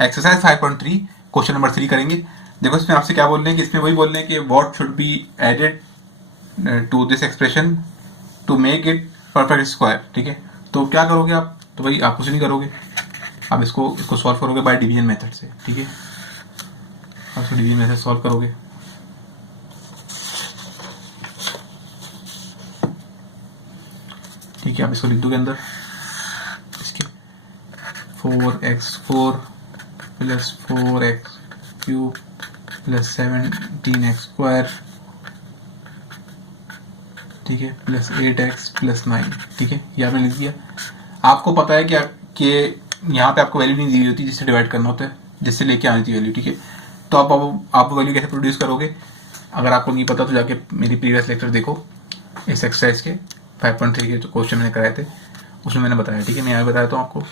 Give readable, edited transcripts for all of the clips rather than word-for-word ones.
Exercise 5.3 question number 3 करेंगे। देखो इसमें आपसे क्या बोल रहे हैं कि इसमें वही बोल रहे हैं कि what should be added to this expression to make it perfect square. ठीक है, तो क्या करोगे आप? तो भाई आप कुछ नहीं करोगे, आप इसको सॉल्व करोगे बाय डिवीजन मेथड से। ठीक है, आप इसको डिवीजन मेथड सॉल्व करोगे। ठीक है, आप इसको लिख दोगे अंदर इसके 4x4 plus 4x cube plus 17x square, ठीक है, प्लस 8x प्लस 9। ठीक है, ये आपने लिख दिया। आपको पता है क्या कि यहाँ पे आपको वैल्यू नहीं दी होती जिससे डिवाइड करना होता है, जिससे लेके आनी थी वैल्यू। ठीक है, तो आप वैल्यू कैसे प्रोड्यूस करोगे? अगर आपको नहीं पता तो जाके मेरी प्रीवियस लेक्चर देखो, इस एक्सरसाइज के 5.3 के जो क्वेश्चन मैंने कराए थे उसमें मैंने बताया। ठीक है, मैं यहाँ बताया तो आपको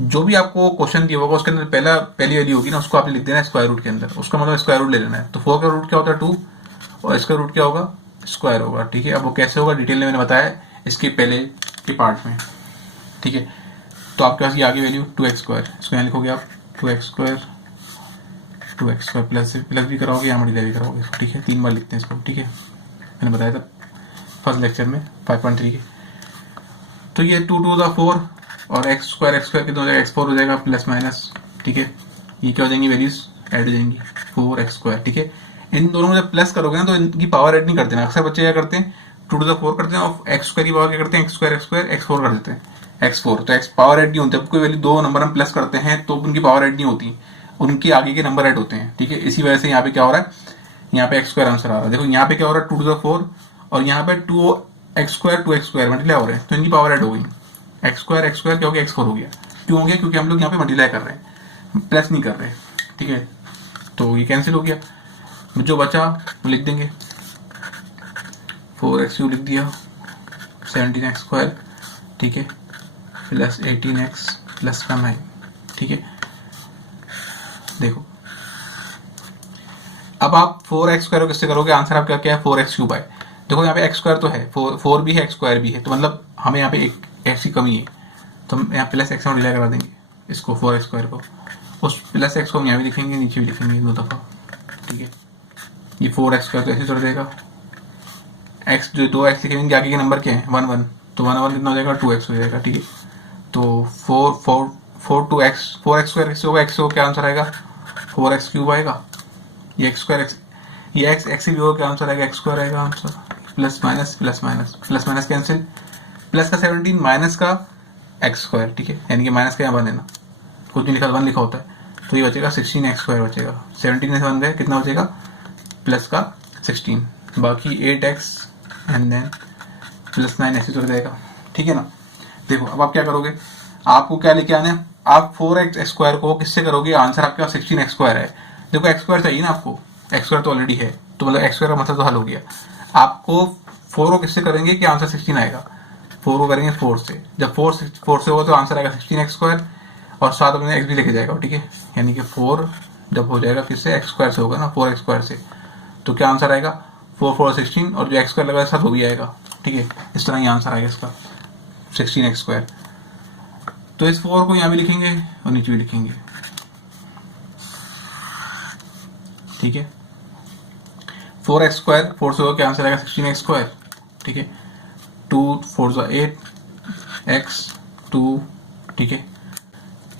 जो भी आपको क्वेश्चन दिया होगा उसके अंदर पहली वैल्यू होगी ना, उसको आपने लिख देना है स्क्वायर रूट के अंदर। उसका मतलब स्क्वायर रूट ले लेना है। तो 4 का रूट क्या होता है 2, और इसका रूट क्या होगा स्क्वायर होगा। ठीक है, अब वो कैसे होगा डिटेल में मैंने बताया इसके पहले के पार्ट में। ठीक है, तो आपके पास ये आगे वैल्यू 2x स्क्वायर, इसको यहाँ लिखोगे आप 2x स्क्वायर प्लस भी कराओगे या मल्टीप्लाई भी कराओगे। ठीक है, 3 बार लिखते हैं इसको। ठीक है, मैंने बताया था फर्स्ट लेक्चर में 5.3 के। तो ये 2 2 4 और x स्क्वायर कितना हो जाएगा x4 हो जाएगा प्लस माइनस। ठीक है, ये क्या हो जाएंगी वैल्यूज ऐड हो जाएंगी 4x स्क्वायर। ठीक है, इन दोनों में जब प्लस करोगे ना तो इनकी पावर ऐड नहीं करते ना। अक्सर बच्चे क्या करते हैं 2 to the 4 करते हैं और x स्क्वायर की पावर क्या करते हैं x स्क्वायर x4 कर देते हैं x4। तो x पावर ऐड नहीं होती। जब कोई वैल्यू दो नंबर हम प्लस करते हैं तो उनकी पावर ऐड नहीं होती, उनके आगे के नंबर ऐड होते हैं। ठीक है, इसी वजह से यहाँ पे क्या हो रहा है, यहाँ पे x स्क्वायर आंसर आ रहा है। देखो यहाँ पे क्या हो रहा है 2 to the 4 और यहाँ पे 2x स्क्वायर मल्टीप्लाई हो रहे हैं, तो इनकी पावर ऐड हो गई। x स्क्वायर क्या हो गया x4 हो गया। क्यों हो गया? क्योंकि हम लोग यहाँ पे मल्टीप्लाई कर रहे हैं, प्लस नहीं कर रहे। ठीक है, तो ये कैंसिल हो गया। जो बचा वो लिख देंगे 4x लिख दिया 17x स्क्वायर, ठीक है, प्लस 18x प्लस का 9। ठीक है, देखो अब आप 4x स्क्वायर किससे करोगे? आंसर आपका क्या है 4x क्यूब है। देखो यहाँ पे x स्क्वायर तो है, 4 भी है x स्क्वायर भी है, तो मतलब हमें यहाँ पे एक x की कमी है, तो हम यहाँ प्लस x में डिवाइड करा देंगे इसको 4x स्क्वायर को। उस प्लस x को हम यहाँ भी लिखेंगे नीचे भी लिखेंगे 2 दफ़ा। ठीक है, ये 4x स्क्वायर तो ऐसे चढ़ जाएगा। x जो 2x लिखेंगे आगे के नंबर क्या है 1 1, तो 1 1 कितना हो जाएगा 2x हो जाएगा। ठीक है, तो 4x स्क्वायर किससे होगा? x से क्या आंसर आएगा 4x क्यूब आएगा। ये x स्क्वायर ये x भी होगा, क्या आंसर आएगा x स्क्वायर आएगा answer. Plus minus cancel, plus का 17 माइनस का x स्क्वायर। ठीक है, यानी कि माइनस का यहाँ 1 है ना, कुछ नहीं लिखा 1 लिखा होता है, तो ये बचेगा 16x स्क्वायर बचेगा। 17 में से 1 गए कितना बचेगा प्लस का 16, बाकी 8x एंड देन प्लस 9 ऐसे चल जाएगा। ठीक है ना। देखो अब आप क्या करोगे, आपको क्या लेके आना है, आप 4x स्क्वायर को किससे करोगे? आंसर आपके पास 16x स्क्वायर है। देखो x स्क्वायर चाहिए ना आपको, x स्क्वायर तो ऑलरेडी है, तो मतलब x स्क्वायर का मतलब तो हल हो गया। आपको 4 को किससे करेंगे कि आंसर 16 आएगा? 4 को करेंगे 4 से, जब 4 से होगा तो आंसर आएगा 16x स्क्वायर और साथ में x भी लेके जाएगा। ठीक है, यानी कि 4 जब हो जाएगा किससे x स्क्वायर से होगा ना, 4x स्क्वायर से, तो क्या आंसर आएगा 4 4 16 और जो x स्क्वायर लगा साथ वो भी आएगा। ठीक है, इस तरह ये आंसर आएगा इसका 16x स्क्वायर। तो इस 4 को यहाँ भी लिखेंगे और नीचे भी लिखेंगे। ठीक है, 4x स्क्वायर 4 से होगा क्या आंसर आएगा 16x स्क्वायर। ठीक है, 2 4 8 x 2। ठीक है,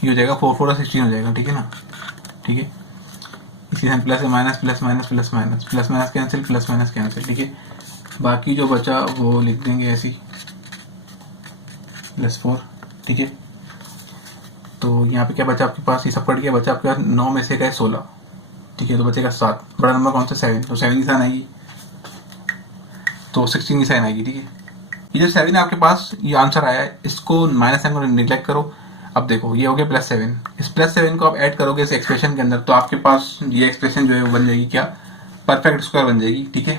ये हो जाएगा 4 4 16 हो जाएगा। ठीक है ना। ठीक है, इसी तरह plus minus cancel, plus minus cancel. ठीक है, बाकी जो बचा वो लिख देंगे ऐसे ही प्लस 4। ठीक है, तो यहाँ पे क्या बचा आपके पास, ये सब कट गया, बचा आपके पास 9 में से का 16। ठीक है, तो बचेगा 7। बड़ा नंबर कौन सा 7, तो 7 की साइन आएगी, तो 16 की साइन आएगी। ठीक है, ये जो 7 है आपके पास ये आंसर आया है, इसको माइनस साइन को निगलेक्ट करो। अब देखो ये हो गया +7, इस +7 को आप ऐड करोगे इस एक्सप्रेशन के अंदर, तो आपके पास ये एक्सप्रेशन जो है वो बन जाएगी क्या, परफेक्ट स्क्वायर बन जाएगी। ठीक है,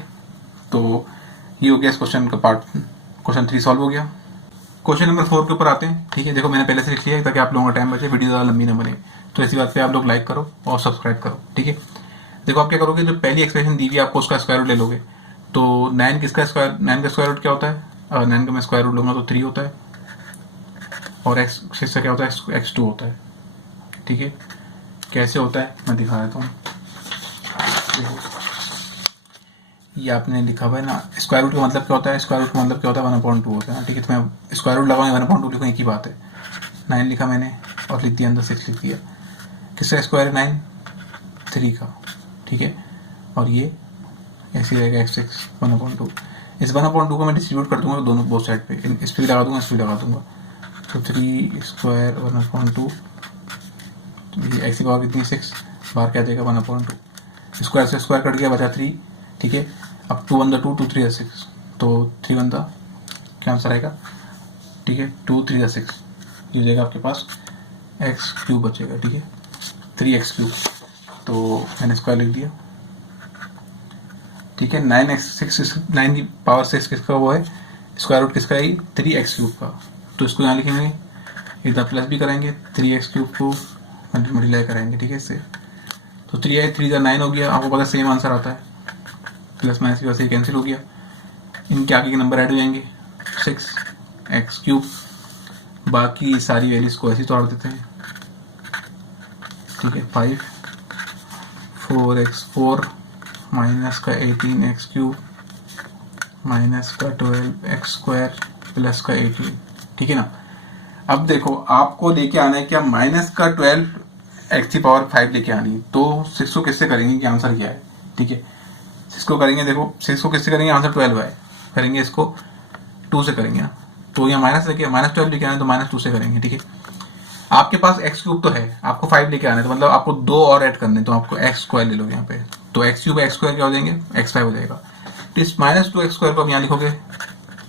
तो ये हो गया इस क्वेश्चन का पार्ट, क्वेश्चन 3 सॉल्व हो गया। क्वेश्चन नंबर 4 के ऊपर आते हैं। ठीक है, देखो मैंने पहले से लिख लिया है ताकि आप लोगों का टाइम बचे, वीडियो ज़्यादा लंबी ना बने, तो इसी बात पे आप लोग लाइक करो और सब्सक्राइब करो। ठीक है, देखो आप क्या करोगे, जो पहली एक्सप्रेशन दी हुई आपको उसका स्क्वायर रूट ले लोगे। तो 9 का स्क्वायर रूट क्या होता है, 9 का मैं स्क्वायर रूट लूंगा तो 3 होता है, और x6 का क्या होता है x2 होता है। ठीक है, कैसे होता है मैं दिखा देता हूँ। ये आपने लिखा हुआ है ना, स्क्वायर रूट का मतलब क्या होता है, स्क्वायर रूट का मतलब क्या होता है 1/2 होता है, ठीक है। तो मैं स्क्वायर रूट लगाऊंगा 1/2 लिखूँ, एक ही बात है। 9 लिखा मैंने और लिख दिया अंदर 6 लिख दिया। किसका स्क्वायर है 9? 3 का, ठीक है। और ये ऐसे रहेगा x6 1/2। इस 1/2 को मैं डिस्ट्रीब्यूट कर दूंगा दोनों बोथ साइड पे, इस पर लगा दूंगा, इस पर लगा दूंगा। तो 3 स्क्वायर 1/2, ये x की पावर कितनी 6, बाहर क्या जाएगा 1/2, स्क्वायर से स्क्वायर कट गया बचा 3, ठीक है। अब 2 1 2 2 3 6, तो 3 1 क्या आंसर आएगा, ठीक है। 2 3 6 ये हो जाएगा आपके पास x³ बचेगा, ठीक है, 3x³। तो मैंने स्क्वायर लिख दिया, ठीक है। 9 की पावर 6 किसका वो है, स्क्वायर रूट किसका है 3x³ का। तो इसको यहाँ लिखेंगे, इधर प्लस भी करेंगे, 3x³ को मल्टीप्लाई कराएंगे, ठीक है इससे। तो 3 है 3 9 हो गया, आपको पता सेम आंसर आता है, प्लस माइनस की वजह से कैंसिल हो गया। इनके आगे के नंबर ऐड हो जाएंगे 6x³, बाकी सारी वैल्यूज को ऐसे तोड़ देते हैं, ठीक है। 5 4x4 माइनस का 18x³ माइनस का 12x² प्लस का 18, ठीक है ना। अब देखो आपको लेके आना है क्या, माइनस का 12x⁵ लेके आनी, तो 6 को किससे करेंगे कि आंसर क्या है, ठीक है। 6 को करेंगे, देखो 6 को किससे करेंगे, आंसर 12 है, करेंगे इसको 2 से करेंगे ना, तो यहाँ माइनस लेके -12 लेके आना, तो -2 से करेंगे, ठीक है। आपके पास x³ तो है, आपको 5 लेके आना है, तो मतलब आपको 2 और ऐड करने, तो आपको x² ले लो यहाँ पे, तो x³ x² क्या हो जाएंगे, x5 हो जाएगा। तो इस -2x² को आप यहाँ लिखोगे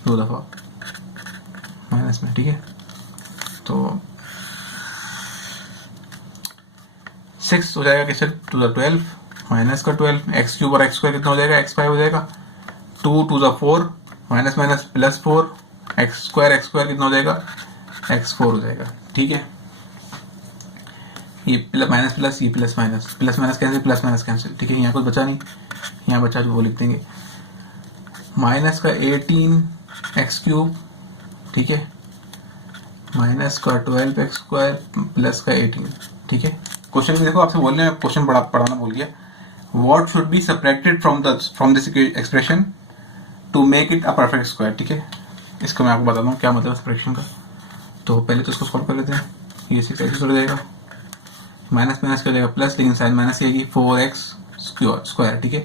2 दफा माइनस में, ठीक है। तो 6 हो जाएगा किससे 2 12 माइनस का 12, x³ और x² कितना हो जाएगा, x5 हो जाएगा। 2 2 4 माइनस माइनस प्लस 4, x² कितना हो जाएगा, x4 हो जाएगा, ठीक है। ये माइनस प्लस, ये plus minus, plus minus cancel, plus minus cancel, ठीक है। यहाँ कुछ बचा नहीं, यहाँ बचा जो वो लिख देंगे, माइनस का 18x³, ठीक है, माइनस का 12x² प्लस का 18, ठीक है। क्वेश्चन में देखो आपसे बोलने में क्वेश्चन पढ़ाना भूल गया, what should be subtracted from this expression to make it a perfect square, ठीक है। इसको मैं आपको बताता हूँ क्या मतलब सब्ट्रैक्शन का। तो पहले तो इसको सॉल्व कर लेते हैं, ये 6 ऐसे चला जाएगा, माइनस माइनस कर जाएगा प्लस, लेकिन साइन माइनस ये 4x², ठीक है,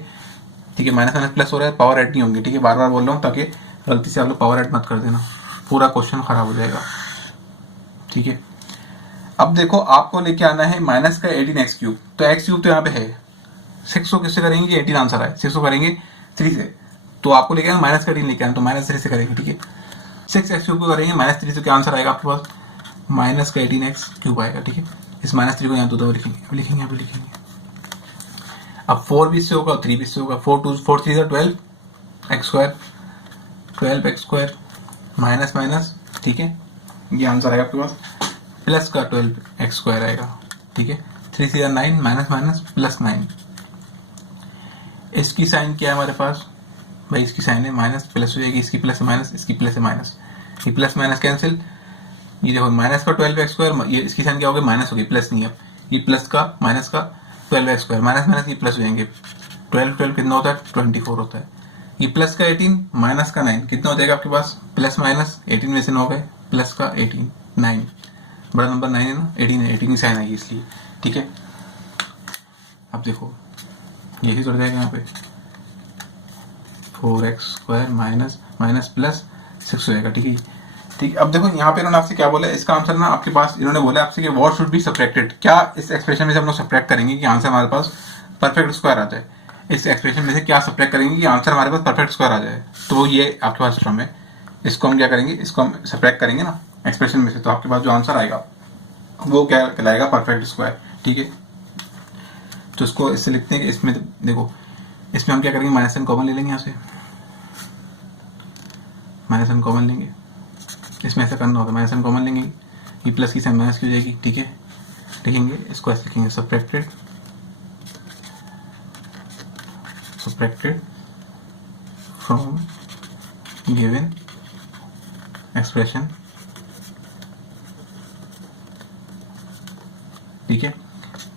ठीक है। माइनस माइनस प्लस हो रहा है, पावर ऐड नहीं होंगे, ठीक है, बार बार बोल रहा हूँ ताकि गलती से आप लोग पावर ऐड मत कर देना, पूरा क्वेश्चन खराब हो जाएगा, ठीक है। अब देखो आपको लेके आना है माइनस का 18x³, तो x³ तो यहाँ पे है, 6 को किससे करेंगे, 18 आंसर है, 6 को करेंगे 3 से, तो आपको लेके आना माइनस का 18 लेके आना, तो -3 से करेंगे, ठीक है। 6x³ को करेंगे -3 से, क्या आंसर आएगा आपके पास, माइनस का 18x³ आएगा, ठीक है। इस -3 को यहाँ 2 लिखेंगे, अभी लिखेंगे, अभी लिखेंगे। अब 4 भी इससे होगा, 3 भी इससे होगा, 4 3 12x² 12x² माइनस माइनस, ठीक है, ये आंसर आएगा आपके पास, प्लस का 12x² आएगा, ठीक है। 3 3 9 माइनस माइनस प्लस 9, इसकी साइन क्या है हमारे पास भाई, इसकी साइन है माइनस, प्लस हो जाएगी, इसकी प्लस है माइनस, इसकी प्लस है माइनस, ये प्लस माइनस कैंसिल, ये देखो माइनस का 12x², ये इसकी साइन क्या हो गई, माइनस हो गई, प्लस नहीं है, ये प्लस का माइनस का 12x², माइनस माइनस ये प्लस हो जाएंगे, 12 12 कितना होता है 24 होता है, ये प्लस का 18 माइनस का 9 कितना हो जाएगा आपके पास, प्लस माइनस 18 में से 9 गए, प्लस का 18 9, बड़ा नंबर 9 है ना, 18 है, 18 की साइन आएगी इसलिए, ठीक है। अब देखो यही जुड़ जाएगा यहाँ पे 4x² माइनस माइनस प्लस 6 हो जाएगा, ठीक है, ठीक है। अब देखो यहाँ पे इन्होंने आपसे क्या बोला, इसका आंसर ना आपके पास, इन्होंने बोला आपसे कि व्हाट शुड बी सब्ट्रैक्टेड, क्या इस एक्सप्रेशन में से हम लोग सब्ट्रैक्ट करेंगे कि आंसर हमारे पास परफेक्ट स्क्वायर आ जाए, इस एक्सप्रेशन में से क्या सब्ट्रैक्ट करेंगे कि आंसर हमारे पास परफेक्ट स्क्वायर आ जाए, तो ये आपके पास सिस्टम है, इसको हम क्या करेंगे, इसको हम सब्ट्रैक्ट करेंगे ना एक्सप्रेशन में से, तो आपके पास जो आंसर आएगा वो क्या कहलाएगा, परफेक्ट स्क्वायर, ठीक है। तो इसको इससे लिखते हैं कि इसमें देखो, इसमें हम क्या करेंगे, -n कॉमन ले लेंगे, यहाँ से -n कॉमन लेंगे, इसमें ऐसा करना होगा, -n कॉमन लेंगे, ये प्लस की साइन माइनस की हो जाएगी, ठीक है, लिखेंगे इसको ऐसे लिखेंगे, सब्ट्रैक्टेड फ्रॉम गिवन एक्सप्रेशन ठीक है,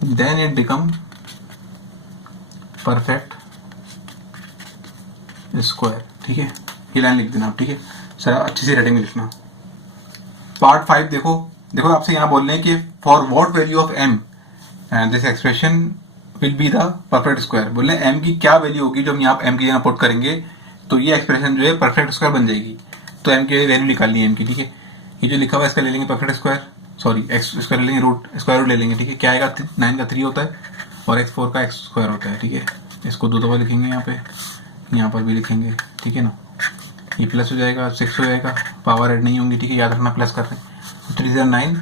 then it become perfect square. ठीक है, ये लाइन लिख देना आप। ठीक है सर, अच्छी सी रेटिंग में लिखना। पार्ट 5 देखो, देखो आपसे यहाँ बोल रहे हैं कि for what value of m this expression will be the perfect square. बोल रहे हैं एम की क्या वैल्यू होगी जो हम यहाँ एम की जगह पुट करेंगे तो ये एक्सप्रेशन जो है परफेक्ट स्क्वायर बन जाएगी। तो एम की वैल्यू निकालनी है एम की। ठीक है, ये जो लिखा हुआ है इसका ले लेंगे perfect square, sorry x square ले लेंगे, रूट स्क्वायर रूट ले लेंगे। ठीक है, क्या आएगा, 9 का 3 होता है और x4 का x स्क्वायर होता है। ठीक है, इसको 2 दफा लिखेंगे यहाँ पे, यहाँ पर भी लिखेंगे। ठीक है ना, ये प्लस हो जाएगा, 6 हो जाएगा, पावर ऐड नहीं होंगी। ठीक है, याद रखना प्लस कर रहे हैं। 3 0 9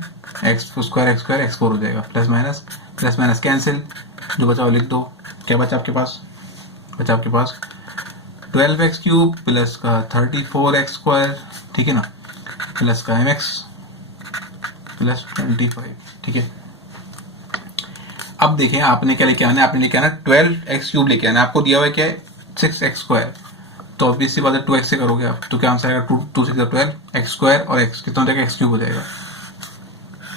एक्स स्क्वायर x4 हो जाएगा, प्लस माइनस कैंसिल, जो बचा वो लिख दो। क्या बचा आपके पास, बचा आपके पास 12x³ प्लस का 34x स्क्वायर। ठीक है ना, प्लस का mx प्लस 25। ठीक है, अब देखें आपने क्या लेके आना है, आपने लेके आना 12x³ लेके आना है। आपको दिया हुआ है क्या है, 6x स्क्वायर, तो ऑब्वियसली बात है 2x से करोगे आप, तो क्या आंसर आएगा 2 6 12 x स्क्वायर और x कितना हो जाएगा, x³ हो जाएगा।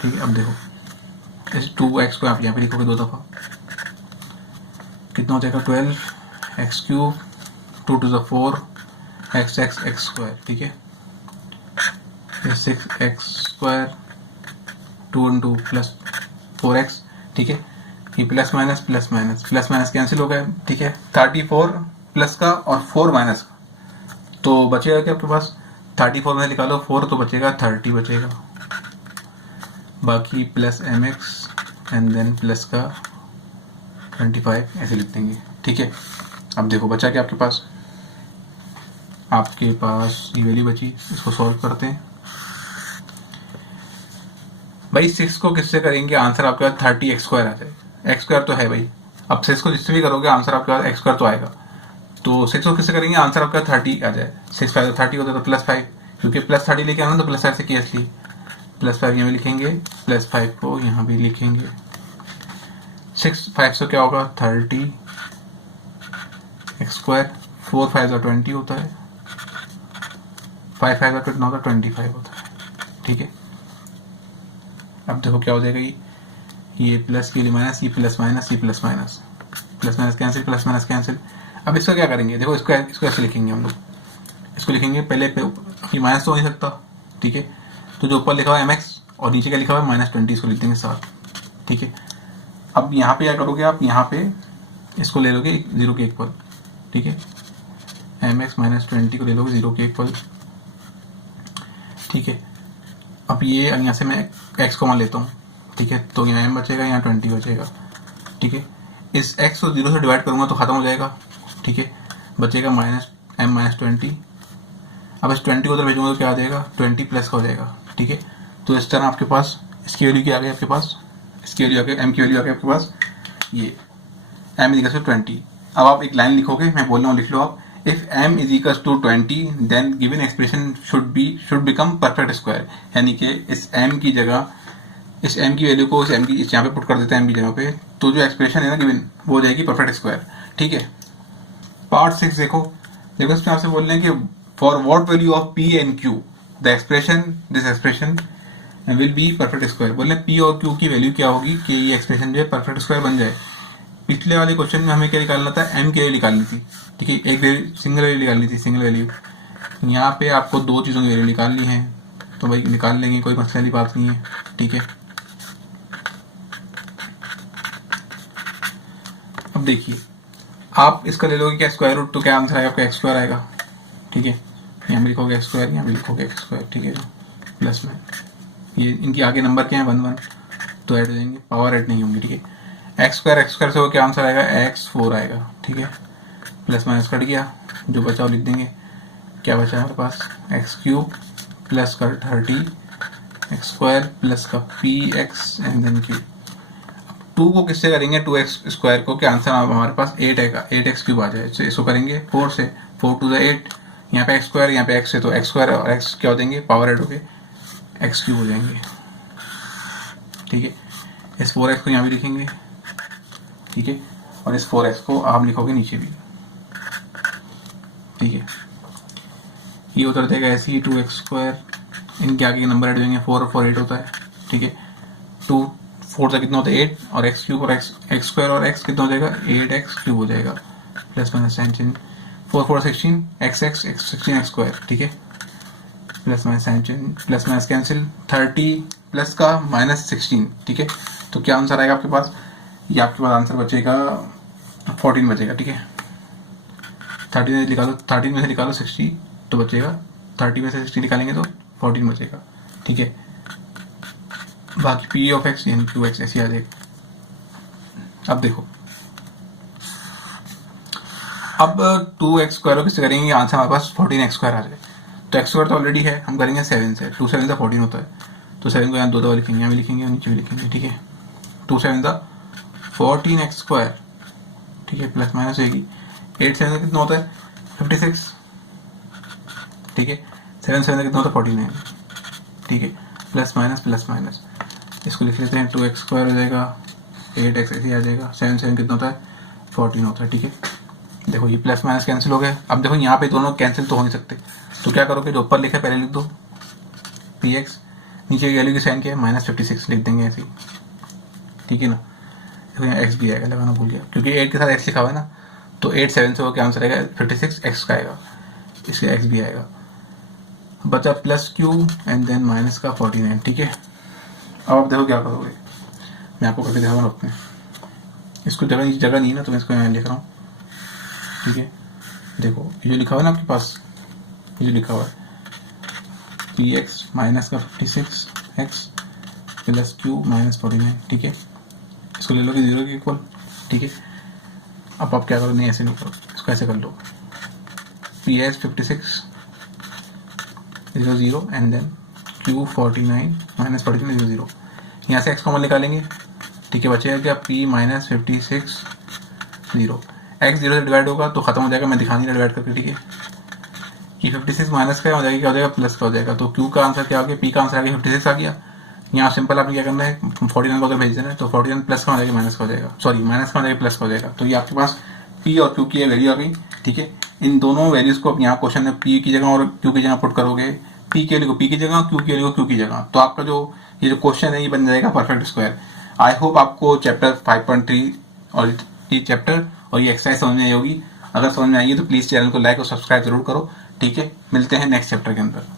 ठीक है, अब देखो इस 2x को आप यहाँ पे लिखोगे 2 दफा, कितना हो जाएगा 12x³, 2 to the 4 x square. ठीक है, 6x square 2 into plus 4x। ठीक है, ये प्लस माइनस कैंसिल हो गए। ठीक है, 34 प्लस का और 4 माइनस का, तो बचेगा क्या आपके पास, 34 में निकालो 4 तो बचेगा 30 बचेगा, बाकी plus mx and then plus का 25 ऐसे लिख देंगे। ठीक है, अब देखो बचा क्या आपके पास, आपके पास ये वैल्यू बची, इसको सॉल्व करते हैं भाई। 6 को किससे करेंगे, आंसर आपके पास 30x स्क्वायर आ जाएगा। x स्क्वायर तो है भाई, अब 6 को जिससे भी करोगे आंसर आपके पास x स्क्वायर तो आएगा। तो 6 को किससे करेंगे, आंसर आपका 30 आ जाए। 6 5 30 होता है तो प्लस 5, क्योंकि प्लस 30 लेके आना तो प्लस 5 से केस ली, प्लस 5 यहाँ भी लिखेंगे, प्लस 5 को यहाँ भी लिखेंगे। 6 5 से क्या होगा 30 x स्क्वायर, 4 5 का 20 होता है, 5 5 का कितना होता है 25 होता है। ठीक है, अब देखो क्या हो जाएगा, ये प्लस के लिए माइनस, ये प्लस माइनस, ये plus minus, plus minus cancel, plus minus cancel. अब इसका क्या करेंगे, देखो इसको ऐसे लिखेंगे हम लोग, इसको लिखेंगे पहले ये माइनस तो हो नहीं सकता। ठीक है, तो जो ऊपर लिखा हुआ है mx और नीचे क्या लिखा हुआ है -20, इसको लिख देंगे साथ। ठीक है, अब यहाँ पे क्या करोगे आप, यहाँ पे इसको ले लोगे 0 के इक्वल। ठीक है, mx -20 को ले लोगे 0 के इक्वल। ठीक है, अब ये यहाँ से मैं x को मान लेता हूँ। ठीक है, तो यहाँ m बचेगा, यहाँ 20 बचेगा। ठीक है, इस x को 0 से डिवाइड करूँगा तो खत्म हो जाएगा। ठीक है, बचेगा -m -20। अब इस 20 को उधर भेजूंगा तो क्या आ जाएगा, 20 प्लस का हो जाएगा। ठीक है, तो इस तरह आपके पास इसकी वैल्यू क्या आ गई आपके पास, इसकी वैल्यू आ गई, m की वैल्यू आ गई आपके पास, ये m इज इक्वल टू 20। अब आप एक लाइन लिखोगे, मैं बोल रहा हूँ लिख लो आप, if m is equals to 20 then given expression should become perfect square। यानी कि इस m की जगह, इस m की वैल्यू को इस m की इस यहाँ पे पुट कर देते हैं m की जगह पे, तो जो एक्सप्रेशन है ना गिवन वो हो जाएगी परफेक्ट स्क्वायर। ठीक है, पार्ट 6 देखो, देखो इसमें आपसे बोल रहे हैं कि for what value of p and q the expression this expression will be perfect square. बोल रहे हैं p और q की वैल्यू क्या होगी कि ये एक्सप्रेशन जो है परफेक्ट स्क्वायर बन जाए। पिछले वाले क्वेश्चन में हमें क्या निकालना था, m की वैल्यू निकालनी थी। ठीक है, एक सिंगल वैल्यू निकालनी थी, सिंगल वैल्यू। यहाँ पे आपको 2 चीज़ों की वैल्यू निकालनी है, तो भाई निकाल लेंगे, कोई मसले वाली बात नहीं है। ठीक है, अब देखिए आप इसका ले लोगे क्या स्क्वायर रूट, तो क्या आंसर आएगा आपका x स्क्वायर आएगा। ठीक है, यहाँ भी लिखोगे x स्क्वायर, यहाँ भी लिखोगे x स्क्वायर। ठीक है, प्लस में ये इनकी आगे नंबर क्या है 1 1, तो ऐड हो जाएंगे, पावर ऐड नहीं होंगी। ठीक है, x स्क्वायर से वो क्या आंसर आएगा x4 आएगा। ठीक है, प्लस माइनस कट गया, जो बचा वो लिख देंगे। क्या बचा हमारे पास, x³ प्लस का 30 x स्क्वायर प्लस का px एंड देन q। 2 को किससे करेंगे, 2x स्क्वायर को, क्या आंसर हमारे पास 8 आएगा, 8x³ आ जाए। इसको करेंगे 4 से, 4 to the 8, यहाँ पे x स्क्वायर, यहाँ पे x है, तो x स्क्वायर और x क्या हो देंगे, पावर ऐड हो गए, x³ हो जाएंगे। ठीक है, इस 4x को यहाँ भी लिखेंगे। ठीक है, और इस 4x को आप लिखोगे नीचे भी। ठीक है, ये उतर जाएगा ऐसे ही 2x स्क्वायर, इनके आगे नंबर ऐड होंगे, 4 और 4 8 होता है। ठीक है, 2 4 से कितना होता है 8 और एक्स क्यूब और एक्स स्क्वायर और एक्स कितना हो जाएगा 8x क्यूब हो जाएगा plus minus sign change 4 4 16 x 16 x square ठीक है plus minus sign change plus minus cancel 30 plus का माइनस 16 ठीक है। तो क्या आंसर आएगा आपके पास, ये आपके पास आंसर बचेगा 14 बचेगा ठीक है। 30 में निकालो 30 में से निकालो 60 तो बचेगा 30 में से 60 निकालेंगे तो 14 बचेगा ठीक है। बाकी पी ऑफ एक्स यानी क्यू एक्स ऐसी आ जाएगी। अब देखो अब 2x स्क्वायर किससे करेंगे, आंसर हमारे पास 14x स्क्वायर आ जाए। तो x स्क्वायर तो ऑलरेडी है, हम करेंगे 7 से, 2 7 14 होता है। तो 7 को यहाँ दो लिखेंगे, यहाँ भी लिखेंगे और नीचे भी लिखेंगे ठीक है। 2 7 14x स्क्वायर ठीक है प्लस माइनस होगी 8 7 कितना होता है 56 ठीक है। 7 7 कितना होता है 49 ठीक है प्लस माइनस इसको लिख लेते हैं 2x स्क्वायर हो जाएगा 8x ऐसे आ जाएगा 7 7 कितना होता है 14 होता है ठीक है। देखो ये प्लस माइनस कैंसिल हो गए। अब देखो यहाँ पे दोनों कैंसिल तो हो नहीं सकते, तो क्या करोगे जो ऊपर लिखा है पहले लिख दो px, नीचे की वैल्यू की साइन क्या है -56 लिख देंगे ऐसे ही ठीक है ना। देखो यहाँ x भी आएगा, लगाना भूल गया क्योंकि 8 के साथ x लिखा हुआ है ना, तो 8 7 से हो क्या आंसर आएगा 56 x का आएगा, इसके x भी आएगा। बचा plus q and then minus का 49 ठीक है। अब आप देखो क्या करोगे, मैं आपको करके दिखा रहा हूँ अपने, इसको जगह नहीं है ना तो मैं इसको यहाँ लिख रहा हूँ ठीक है। देखो ये जो लिखा हुआ है ना आपके पास, ये जो लिखा हुआ है px माइनस का 56x प्लस क्यू माइनस 49 ठीक है, इसको ले लोगे 0 के इक्वल ठीक है। अब आप क्या करो, नहीं ऐसे नहीं करो, इसको ऐसे कर लो px 56 0 and then q 49 minus 49 0, यहाँ से x कॉमन निकालेंगे ठीक है, बचेगा क्या p माइनस 56 0, x 0 से डिवाइड होगा तो खत्म हो जाएगा, मैं दिखा नहीं रहा डिवाइड करके ठीक है। कि 56 माइनस का हो जाएगा, क्या हो जाएगा प्लस का हो जाएगा। तो q का आंसर क्या आ गया, p का आंसर आ गया 56 आ गया। यहाँ सिंपल आपने क्या करना है 49 को अगर भेज देना है तो 49 प्लस का हो जाएगा माइनस का हो जाएगा, सॉरी माइनस का हो जाएगा प्लस का हो जाएगा। तो ये आपके पास p और q की वैल्यू आ गई ठीक है। इन दोनों वैल्यूज को यहाँ क्वेश्चन में p की जगह और q की जगह पुट करोगे, p के लिए p की जगह q के लिए q की जगह, तो आपका जो ये जो क्वेश्चन है ये बन जाएगा परफेक्ट स्क्वायर। आई होप आपको चैप्टर 5.3 और ये चैप्टर और ये एक्सरसाइज समझ में आई होगी। अगर समझ में आई है तो प्लीज चैनल को लाइक और सब्सक्राइब जरूर करो ठीक है। मिलते हैं नेक्स्ट चैप्टर के अंदर।